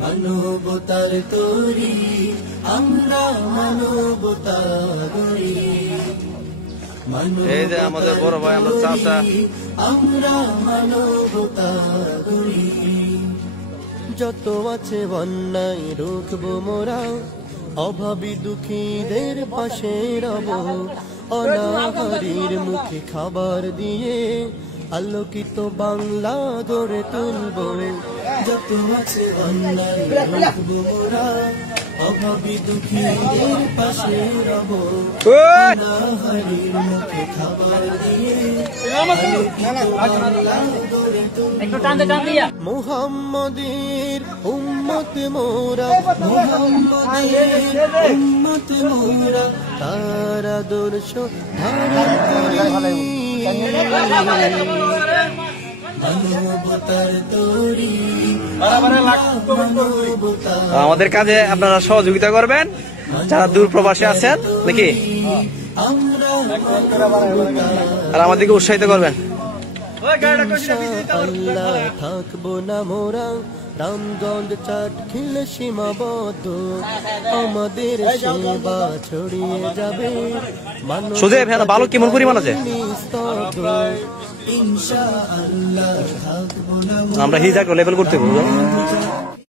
মানবতার তরি আমরা মানবতা গড়ি। এই যে আমাদের বড় ভাই, আমরা চাচা, আমরা মানবতা গড়ি। যত আছে অন্যায় রুখবো মোরা, অভাবী দুঃখীদের পাশে রব, অনাহারীর মুখে খাবার দিয়ে আলোকিত বাংলা গড়ে তুলব। যত আছে অন্যায় রুখবো মোরা, অভাবী দুঃখীদের পাশে রব, অনাহারীর মুখে খাবার দিয়ে আলোকিত বাংলা গড়ে তুলব। মুহাম্মাদের উম্মত মোরা, মুহাম্মাদের উম্মত মোরা, তার আদর্শ ধারণ করি। মানবতার তরি মানবতা। আমাদের কাজে আপনারা সহযোগিতা করবেন যারা দূর প্রবাসে আছেন নাকি, আর আমাদেরকে উৎসাহিত করবেন। আল্লাহ থাকবো না মোরা, রামগঞ্জ চাটখিল সীমাবদ্ধ, আমাদের সেবা ছড়িয়ে যাবে। সুদেব, হ্যাঁ বালক কেমন পরিমাণ আছে? ইনশাআল্লাহ থাকবো না আমরা হিজাক লেভেল করতে পারবো।